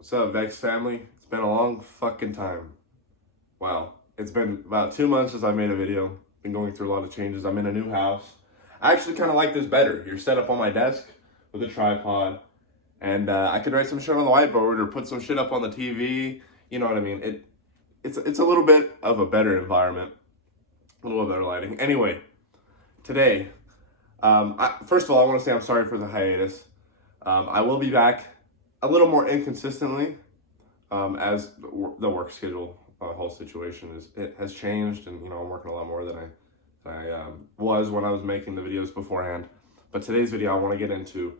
What's up, VEXED family? It's been a long fucking time. Wow. It's been about 2 months since I made a video. Been going through a lot of changes. I'm in a new house. I actually kind of like this better. You're set up on my desk with a tripod, and I could write some shit on the whiteboard or put some shit up on the TV. You know what I mean? It's a little bit of a better environment, a little bit better lighting. Anyway, today, first of all, I want to say I'm sorry for the hiatus. I will be back a little more inconsistently, as the work schedule whole situation has changed, and I'm working a lot more than I was when I was making the videos beforehand. But today's video, I want to get into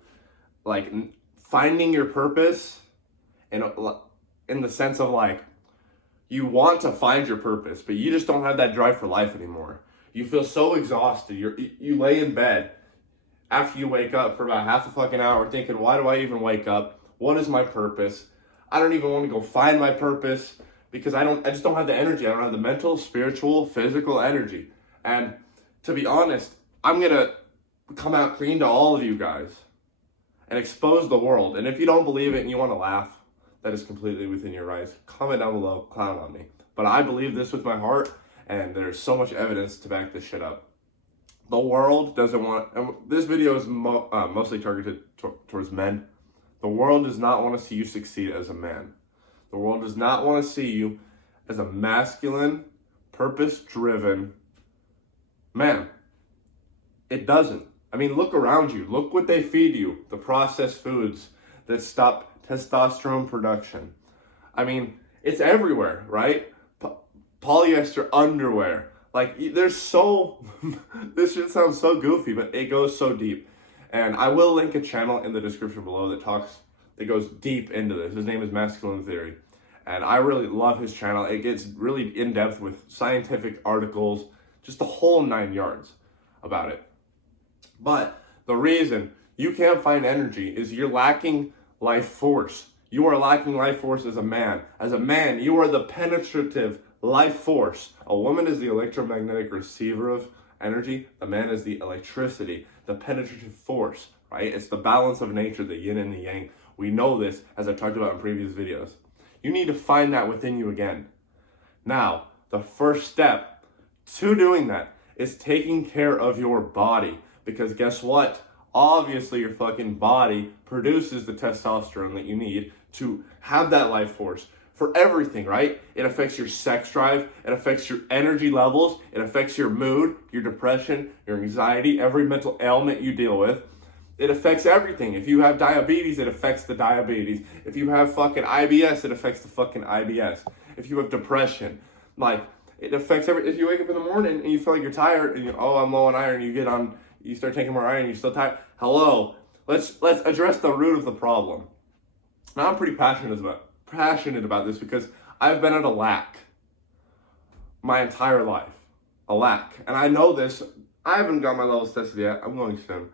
like finding your purpose, in the sense of like you want to find your purpose, but you just don't have that drive for life anymore. You feel so exhausted. You lay in bed after you wake up for about half a fucking hour thinking, why do I even wake up? What is my purpose? I don't even want to go find my purpose because I just don't have the energy. I don't have the mental, spiritual, physical energy. And to be honest, I'm going to come out clean to all of you guys and expose the world. And if you don't believe it and you want to laugh, that is completely within your rights. Comment down below, clown on me. But I believe this with my heart, and there's so much evidence to back this shit up. The world doesn't want, and this video is mostly targeted towards men. The world does not want to see you succeed as a man. The world does not want to see you as a masculine, purpose-driven man. It doesn't. I mean, look around you. Look what they feed you. The processed foods that stop testosterone production. I mean, it's everywhere, right? Polyester underwear. Like, there's so... this shit sounds so goofy, but it goes so deep. And I will link a channel in the description below that goes deep into this. His name is Masculine Theory. And I really love his channel. It gets really in-depth with scientific articles, just the whole 9 yards about it. But the reason you can't find energy is you're lacking life force. You are lacking life force as a man. As a man, you are the penetrative life force. A woman is the electromagnetic receiver of energy. The man is the electricity, the penetrative force, right? It's the balance of nature, the yin and the yang. We know this, as I talked about in previous videos. You need to find that within you again. Now, the first step to doing that is taking care of your body. Because guess what? Obviously, your fucking body produces the testosterone that you need to have that life force for everything, right? It affects your sex drive, it affects your energy levels, it affects your mood, your depression, your anxiety, every mental ailment you deal with. It affects everything. If you have diabetes, it affects the diabetes. If you have fucking IBS, it affects the fucking IBS. If you have depression, like, it affects if you wake up in the morning and you feel like you're tired and I'm low on iron, you start taking more iron, you're still tired. Hello, let's address the root of the problem. Now, I'm pretty passionate about this because I've been at a lack my entire life. A lack. And I know this. I haven't got my levels tested yet. I'm going soon.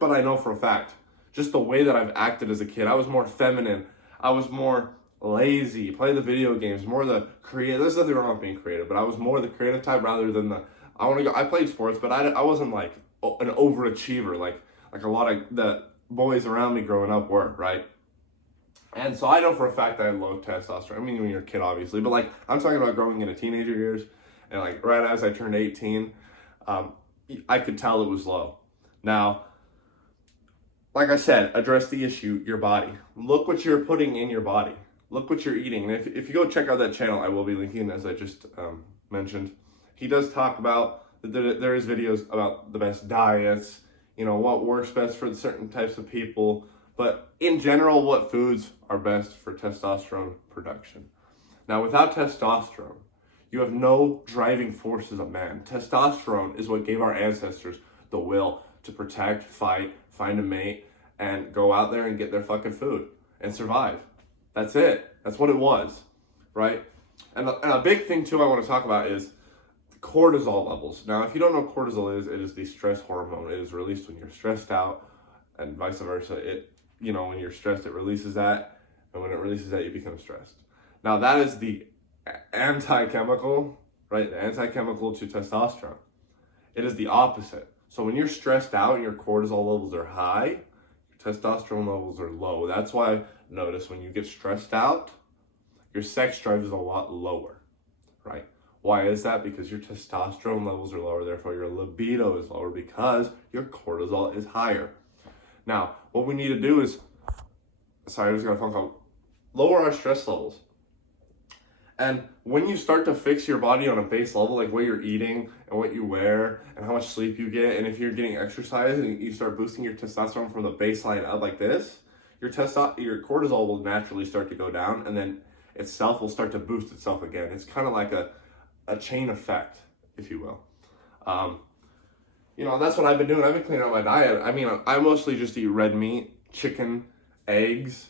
But I know for a fact, just the way that I've acted as a kid, I was more feminine. I was more lazy, play the video games, more the creative. There's nothing wrong with being creative, but I was more the creative type rather than I played sports, but I wasn't like an overachiever like a lot of the boys around me growing up were, right? And so I know for a fact that I had low testosterone. I mean, when you're a kid, obviously, but like I'm talking about growing into teenager years, and like right as I turned 18, I could tell it was low. Now, like I said, address the issue, your body. Look what you're putting in your body. Look what you're eating. And if you go check out that channel, I will be linking, as I just mentioned. He does talk about, there is videos about the best diets, what works best for certain types of people. But in general, what foods are best for testosterone production. Now, without testosterone, you have no driving force as a man. Testosterone is what gave our ancestors the will to protect, fight, find a mate, and go out there and get their fucking food and survive. That's it. That's what it was, right? And a big thing, too, I want to talk about is cortisol levels. Now, if you don't know what cortisol is, it is the stress hormone. It is released when you're stressed out, and vice versa. When you're stressed, it releases that, and when it releases that, you become stressed. Now, that is the anti-chemical, right? The anti-chemical to testosterone. It is the opposite. So when you're stressed out and your cortisol levels are high, your testosterone levels are low. That's why notice when you get stressed out, your sex drive is a lot lower, right? Why is that? Because your testosterone levels are lower, therefore your libido is lower because your cortisol is higher. Now, what we need to do is, sorry, I just got a phone call, lower our stress levels. And when you start to fix your body on a base level, like what you're eating and what you wear and how much sleep you get, and if you're getting exercise and you start boosting your testosterone from the baseline up like this, your cortisol will naturally start to go down, and then itself will start to boost itself again. It's kind of like a chain effect, if you will. That's what I've been doing. I've been cleaning up my diet. I mean, I mostly just eat red meat, chicken, eggs,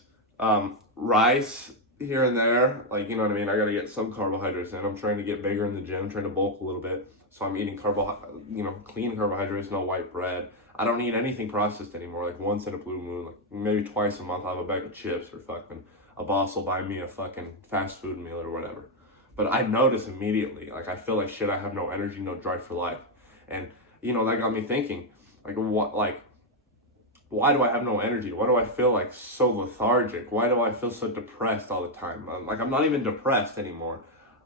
rice here and there. Like, you know what I mean? I got to get some carbohydrates in. I'm trying to get bigger in the gym, trying to bulk a little bit. So I'm eating clean carbohydrates, no white bread. I don't eat anything processed anymore. Like once in a blue moon, like maybe twice a month, I'll have a bag of chips, or fucking a boss will buy me a fucking fast food meal or whatever. But I notice immediately, like I feel like shit, I have no energy, no drive for life. And that got me thinking, why do I have no energy? Why do I feel like so lethargic? Why do I feel so depressed all the time? I'm not even depressed anymore.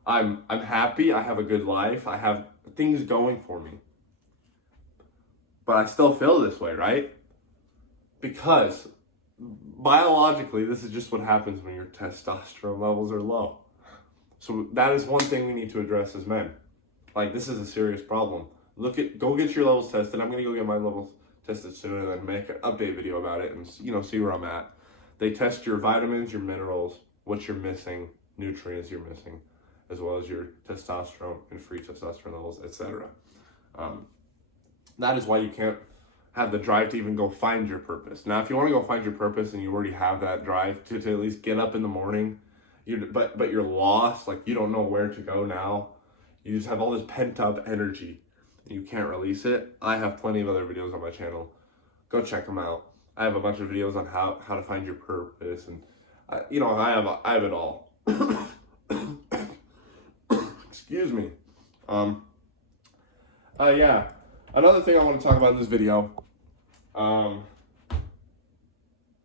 I'm happy, I have a good life, I have things going for me. But I still feel this way, right? Because biologically, this is just what happens when your testosterone levels are low. So that is one thing we need to address as men. Like, this is a serious problem. Go get your levels tested. I'm gonna go get my levels tested soon and then make an update video about it and see where I'm at. They test your vitamins, your minerals, what you're missing, nutrients you're missing, as well as your testosterone and free testosterone levels, etc. That is why you can't have the drive to even go find your purpose. Now, if you want to go find your purpose and you already have that drive to at least get up in the morning, but you're lost, like you don't know where to go now, you just have all this pent up energy and you can't release it. I have plenty of other videos on my channel. Go check them out. I have a bunch of videos on how to find your purpose, and I have it all. Excuse me. Yeah. Another thing I want to talk about in this video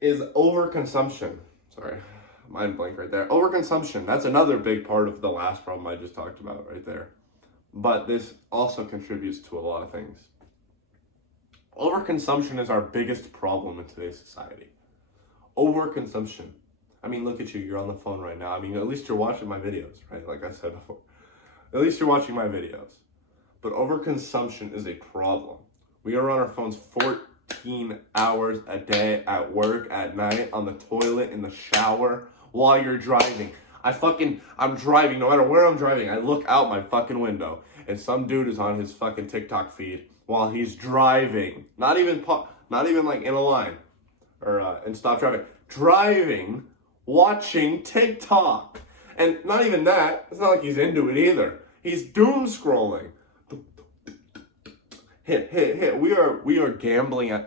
is overconsumption. Sorry, mind blank right there. Overconsumption. That's another big part of the last problem I just talked about right there. But this also contributes to a lot of things. Overconsumption is our biggest problem in today's society. Overconsumption. I mean, look at you. You're on the phone right now. I mean, at least you're watching my videos, right? Like I said before. At least you're watching my videos. But overconsumption is a problem. We are on our phones 14 hours a day, at work, at night, on the toilet, in the shower, while you're driving. I'm driving, no matter where I'm driving, I look out my fucking window, and some dude is on his fucking TikTok feed while he's driving. Not even like in a line, or and stop driving. Driving, watching TikTok. And not even that, it's not like he's into it either. He's doom scrolling. Hit. We are gambling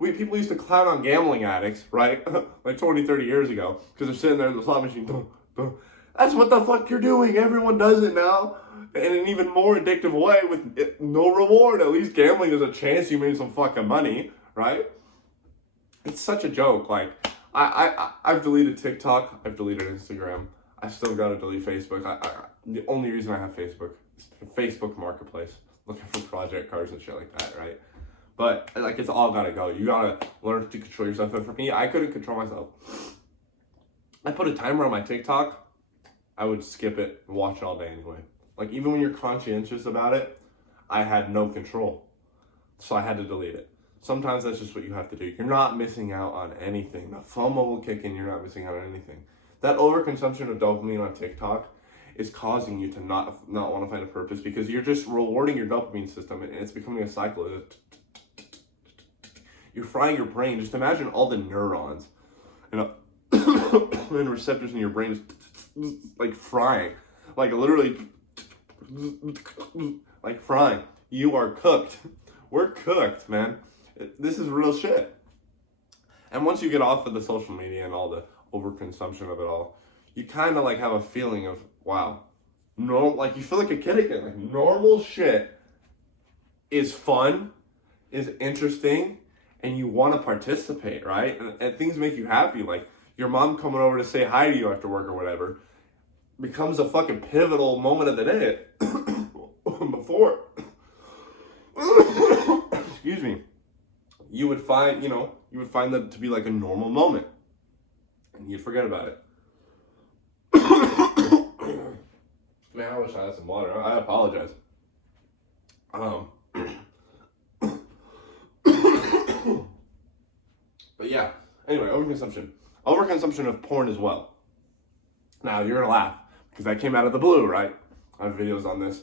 people used to clown on gambling addicts, right? Like 20, 30 years ago, because they're sitting there in the slot machine. That's what the fuck you're doing. Everyone does it now. In an even more addictive way with no reward. At least gambling, there's a chance you made some fucking money, right? It's such a joke. Like, I've deleted TikTok. I've deleted Instagram. I still gotta delete Facebook. The only reason I have Facebook is Facebook Marketplace. Looking for project cards and shit like that, right? But like, it's all gotta go. You gotta learn to control yourself. And for me, I couldn't control myself. I put a timer on my TikTok. I would skip it and watch it all day anyway. Like, even when you're conscientious about it, I had no control. So I had to delete it. Sometimes that's just what you have to do. You're not missing out on anything. The FOMO will kick in. You're not missing out on anything. That overconsumption of dopamine on TikTok is causing you to not want to find a purpose, because you're just rewarding your dopamine system, and it's becoming a cycle. You're frying your brain. Just imagine all the neurons, and receptors in your brain is like frying, like literally like frying. You are cooked. We're cooked, man. This is real shit. And once you get off of the social media and all the overconsumption of it all, you kind of like have a feeling of, wow, like you feel like a kid again. Like, normal shit is fun, is interesting, and you want to participate, right? And things make you happy. Like, your mom coming over to say hi to you after work or whatever becomes a fucking pivotal moment of the day. Before, excuse me, you would find that to be like a normal moment, and you'd forget about it. Man, I wish I had some water. I apologize. But yeah, anyway, overconsumption of porn as well. Now you're gonna laugh because that came out of the blue, right? I have videos on this.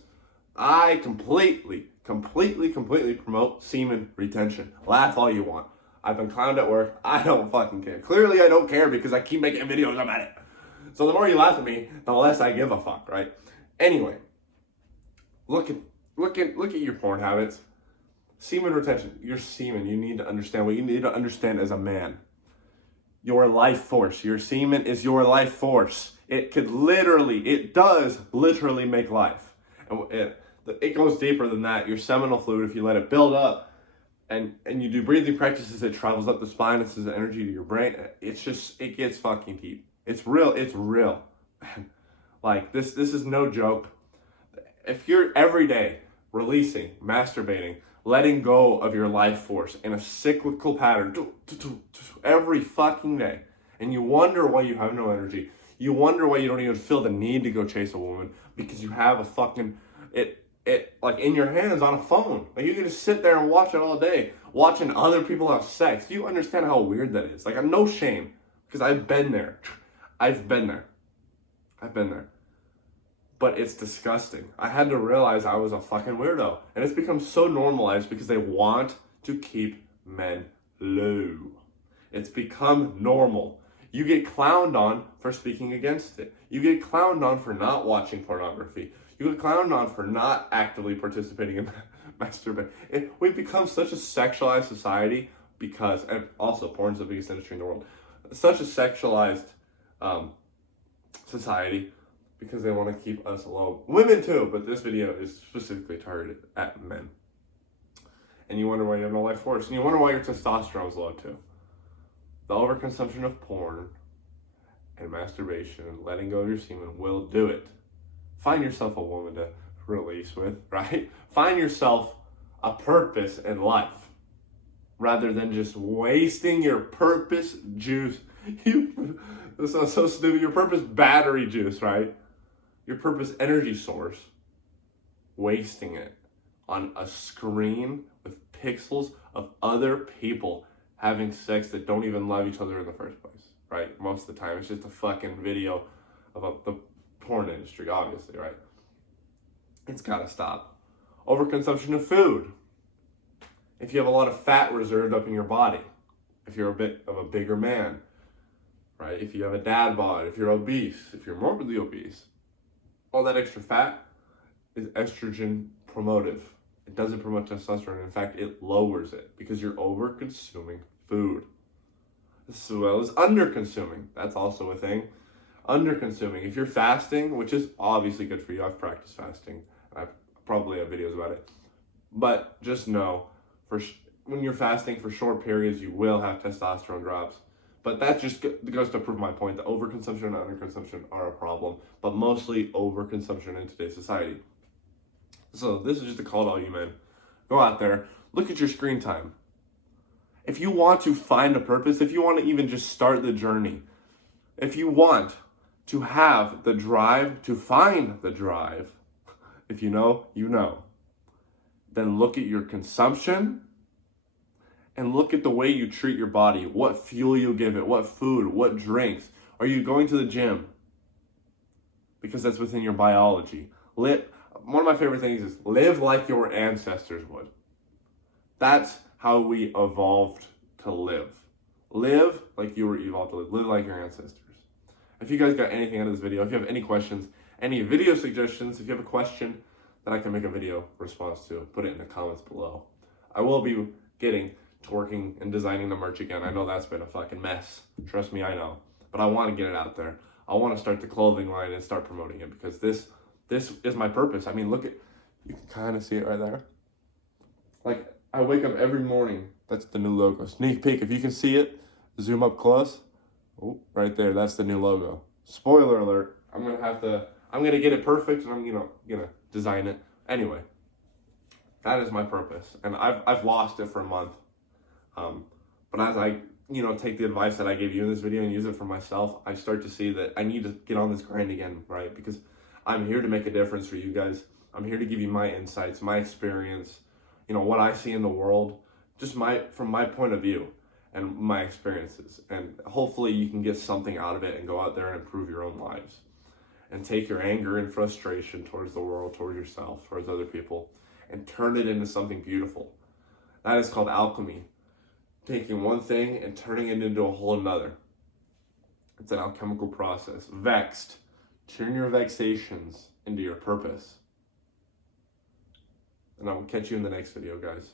I completely promote semen retention. Laugh all you want. I've been clowned at work. I don't fucking care. Clearly I don't care because I keep making videos about it. So the more you laugh at me, the less I give a fuck, right? Anyway, look at your porn habits. Semen retention. Your semen. You need to understand what you need to understand as a man. Your life force. Your semen is your life force. It does literally make life. And it goes deeper than that. Your seminal fluid, if you let it build up and you do breathing practices, it travels up the spine, it sends energy to your brain. It gets fucking deep. It's real. Like, this is no joke. If you're every day releasing, masturbating, letting go of your life force in a cyclical pattern every fucking day, and you wonder why you have no energy, you wonder why you don't even feel the need to go chase a woman, because you have a fucking it like in your hands on a phone. Like, you can just sit there and watch it all day, watching other people have sex. Do you understand how weird that is? Like, I'm no shame, because I've been there. But it's disgusting. I had to realize I was a fucking weirdo. And it's become so normalized because they want to keep men low. It's become normal. You get clowned on for speaking against it. You get clowned on for not watching pornography. You get clowned on for not actively participating in masturbation. We've become such a sexualized society because, and also porn's the biggest industry in the world, such a sexualized society because they want to keep us low. Women too, but this video is specifically targeted at men. And you wonder why you have no life force. And you wonder why your testosterone's low too. The overconsumption of porn and masturbation and letting go of your semen will do it. Find yourself a woman to release with, right? Find yourself a purpose in life rather than just wasting your purpose juice. This sounds so stupid. Your purpose battery juice, right? Your purpose energy source, wasting it on a screen with pixels of other people having sex that don't even love each other in the first place, right? Most of the time, it's just a fucking video about the porn industry, obviously, right? It's gotta stop. Overconsumption of food. If you have a lot of fat reserved up in your body, if you're a bit of a bigger man, right? If you have a dad bod, if you're obese, if you're morbidly obese, all that extra fat is estrogen promotive. It doesn't promote testosterone. In fact, it lowers it because you're over-consuming food. As well as under-consuming. That's also a thing. Under-consuming. If you're fasting, which is obviously good for you, I've practiced fasting. I probably have videos about it. But just know, when you're fasting for short periods, you will have testosterone drops. But that just goes to prove my point that overconsumption and underconsumption are a problem, but mostly overconsumption in today's society. So this is just a call to all you men. Go out there, look at your screen time. If you want to find a purpose, if you want to even just start the journey, if you want to have the drive to find the drive, if you know, you know, then look at your consumption and look at the way you treat your body, what fuel you give it, what food, what drinks. Are you going to the gym? Because that's within your biology. One of my favorite things is live like your ancestors would. That's how we evolved to live. Live like you were evolved to live. Live like your ancestors. If you guys got anything out of this video, if you have any questions, any video suggestions, if you have a question that I can make a video response to, put it in the comments below. I will be getting to working and designing the merch again. I know that's been a fucking mess. Trust me, I know. But I want to get it out there. I want to start the clothing line and start promoting it because this is my purpose. I mean, look at, you can kind of see it right there. Like, I wake up every morning. That's the new logo. Sneak peek. If you can see it, zoom up close. Oh, right there. That's the new logo. Spoiler alert. I'm gonna get it perfect, and I'm gonna design it. Anyway, that is my purpose, and I've lost it for a month. But as I take the advice that I gave you in this video and use it for myself, I start to see that I need to get on this grind again, right? Because I'm here to make a difference for you guys. I'm here to give you my insights, my experience, what I see in the world, just from my point of view and my experiences. And hopefully you can get something out of it and go out there and improve your own lives. And take your anger and frustration towards the world, towards yourself, towards other people, and turn it into something beautiful. That is called alchemy. Taking one thing and turning it into a whole another. It's an alchemical process. VEXED. Turn your vexations into your purpose. And I will catch you in the next video, guys.